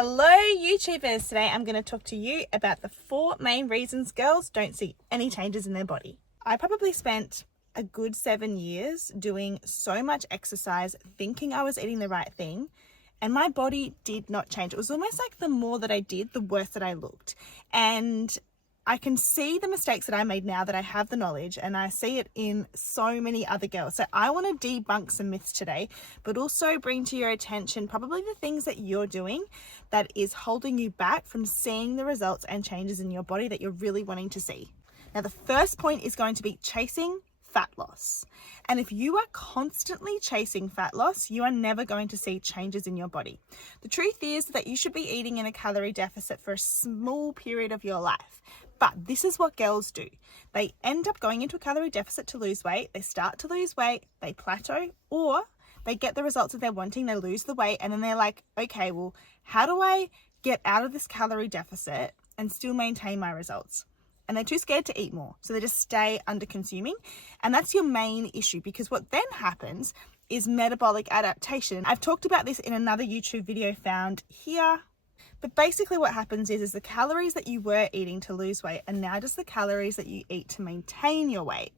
Hello YouTubers, today I'm going to talk to you about the 4 main reasons girls don't see any changes in their body. I probably spent a good 7 years doing so much exercise thinking I was eating the right thing, and my body did not change. It was almost like the more that I did, the worse that I looked. And I can see the mistakes that I made now that I have the knowledge, and I see it in so many other girls. So I want to debunk some myths today, but also bring to your attention probably the things that you're doing that is holding you back from seeing the results and changes in your body that you're really wanting to see. Now, the first point is going to be chasing fat loss. And if you are constantly chasing fat loss, you are never going to see changes in your body. The truth is that you should be eating in a calorie deficit for a small period of your life. But this is what girls do. They end up going into a calorie deficit to lose weight. They start to lose weight, they plateau, or they get the results that they're wanting, they lose the weight, and then they're like, okay, well, how do I get out of this calorie deficit and still maintain my results? And they're too scared to eat more. So they just stay under consuming. And that's your main issue, because what then happens is metabolic adaptation. I've talked about this in another YouTube video found here. But basically what happens is the calories that you were eating to lose weight are now just the calories that you eat to maintain your weight,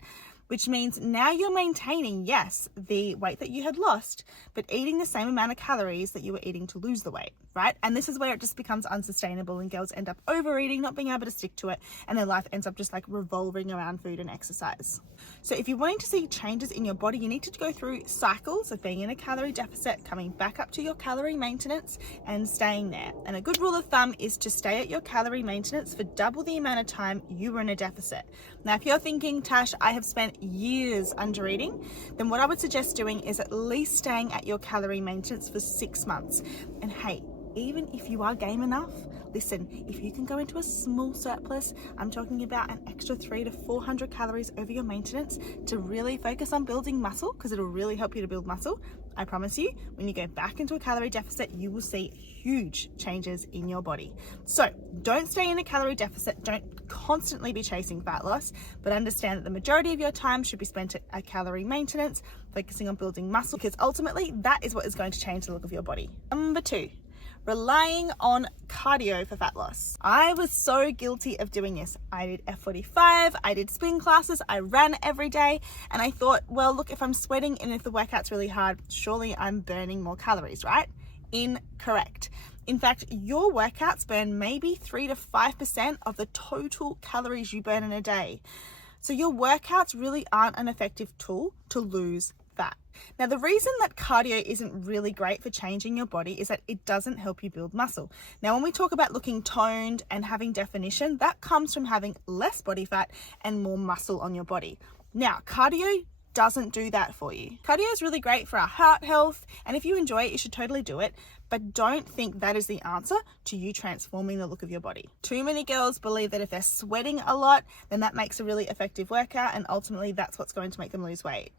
which means now you're maintaining, yes, the weight that you had lost, but eating the same amount of calories that you were eating to lose the weight, right? And this is where it just becomes unsustainable and girls end up overeating, not being able to stick to it, and their life ends up just like revolving around food and exercise. So if you're wanting to see changes in your body, you need to go through cycles of being in a calorie deficit, coming back up to your calorie maintenance and staying there. And a good rule of thumb is to stay at your calorie maintenance for double the amount of time you were in a deficit. Now, if you're thinking, Tash, I have spent years under eating, then what I would suggest doing is at least staying at your calorie maintenance for 6 months. And hey, even if you are game enough, listen, if you can go into a small surplus, I'm talking about an extra 300 to 400 calories over your maintenance to really focus on building muscle, because it'll really help you to build muscle. I promise you, when you go back into a calorie deficit, you will see huge changes in your body. So don't stay in a calorie deficit. Don't constantly be chasing fat loss, but understand that the majority of your time should be spent at a calorie maintenance, focusing on building muscle, because ultimately that is what is going to change the look of your body. Number 2. Relying on cardio for fat loss. I was so guilty of doing this. I did F45, I did spin classes, I ran every day, and I thought, well, look, if I'm sweating and if the workout's really hard, surely I'm burning more calories, right? Incorrect. In fact, your workouts burn maybe 3 to 5% of the total calories you burn in a day. So your workouts really aren't an effective tool to lose fat. Now, the reason that cardio isn't really great for changing your body is that it doesn't help you build muscle. Now, when we talk about looking toned and having definition, that comes from having less body fat and more muscle on your body. Now, cardio doesn't do that for you. Cardio is really great for our heart health, and if you enjoy it, you should totally do it, but don't think that is the answer to you transforming the look of your body. Too many girls believe that if they're sweating a lot, then that makes a really effective workout, and ultimately that's what's going to make them lose weight,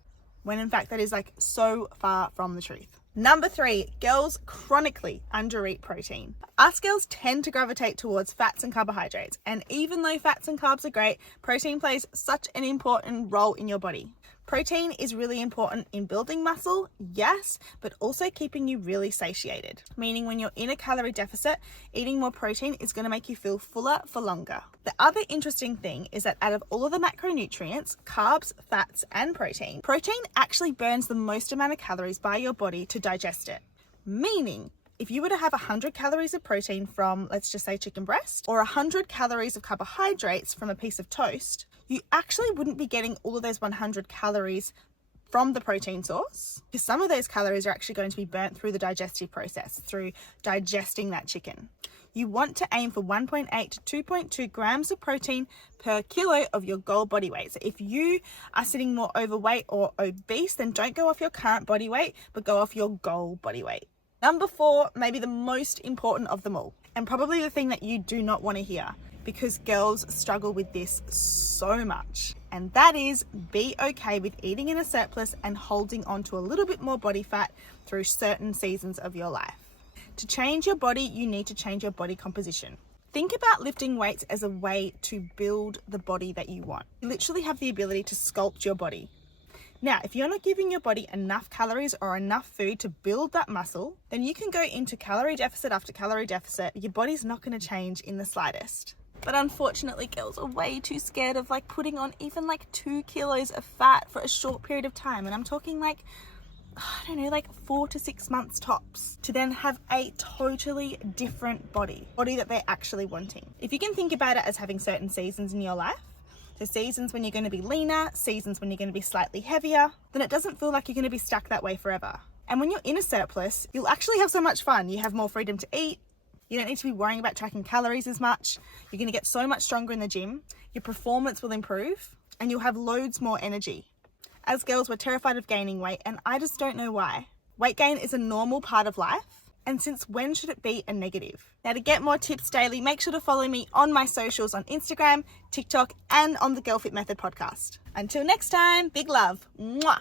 when in fact that is like so far from the truth. Number 3, girls chronically undereat protein. Us girls tend to gravitate towards fats and carbohydrates, and even though fats and carbs are great, protein plays such an important role in your body. Protein is really important in building muscle, yes, but also keeping you really satiated. Meaning when you're in a calorie deficit, eating more protein is going to make you feel fuller for longer. The other interesting thing is that out of all of the macronutrients, carbs, fats, and protein actually burns the most amount of calories by your body to digest it. Meaning, if you were to have 100 calories of protein from, let's just say, chicken breast, or 100 calories of carbohydrates from a piece of toast, you actually wouldn't be getting all of those 100 calories from the protein source, because some of those calories are actually going to be burnt through the digestive process, through digesting that chicken. You want to aim for 1.8 to 2.2 grams of protein per kilo of your goal body weight. So if you are sitting more overweight or obese, then don't go off your current body weight, but go off your goal body weight. Number 4, maybe the most important of them all, and probably the thing that you do not want to hear, because girls struggle with this so much, and that is be okay with eating in a surplus and holding on to a little bit more body fat through certain seasons of your life. To change your body, you need to change your body composition. Think about lifting weights as a way to build the body that you want. You literally have the ability to sculpt your body. Now, if you're not giving your body enough calories or enough food to build that muscle, then you can go into calorie deficit after calorie deficit. Your body's not going to change in the slightest. But unfortunately, girls are way too scared of like putting on even like 2 kilos of fat for a short period of time. And I'm talking like, I don't know, like 4 to 6 months tops, to then have a totally different body that they're actually wanting. If you can think about it as having certain seasons in your life, so seasons when you're going to be leaner, seasons when you're going to be slightly heavier, then it doesn't feel like you're going to be stuck that way forever. And when you're in a surplus, you'll actually have so much fun. You have more freedom to eat. You don't need to be worrying about tracking calories as much. You're going to get so much stronger in the gym. Your performance will improve and you'll have loads more energy. As girls, we're terrified of gaining weight, and I just don't know why. Weight gain is a normal part of life, and since when should it be a negative? Now, to get more tips daily, make sure to follow me on my socials on Instagram, TikTok, and on the Girl Fit Method podcast. Until next time, big love. Mwah.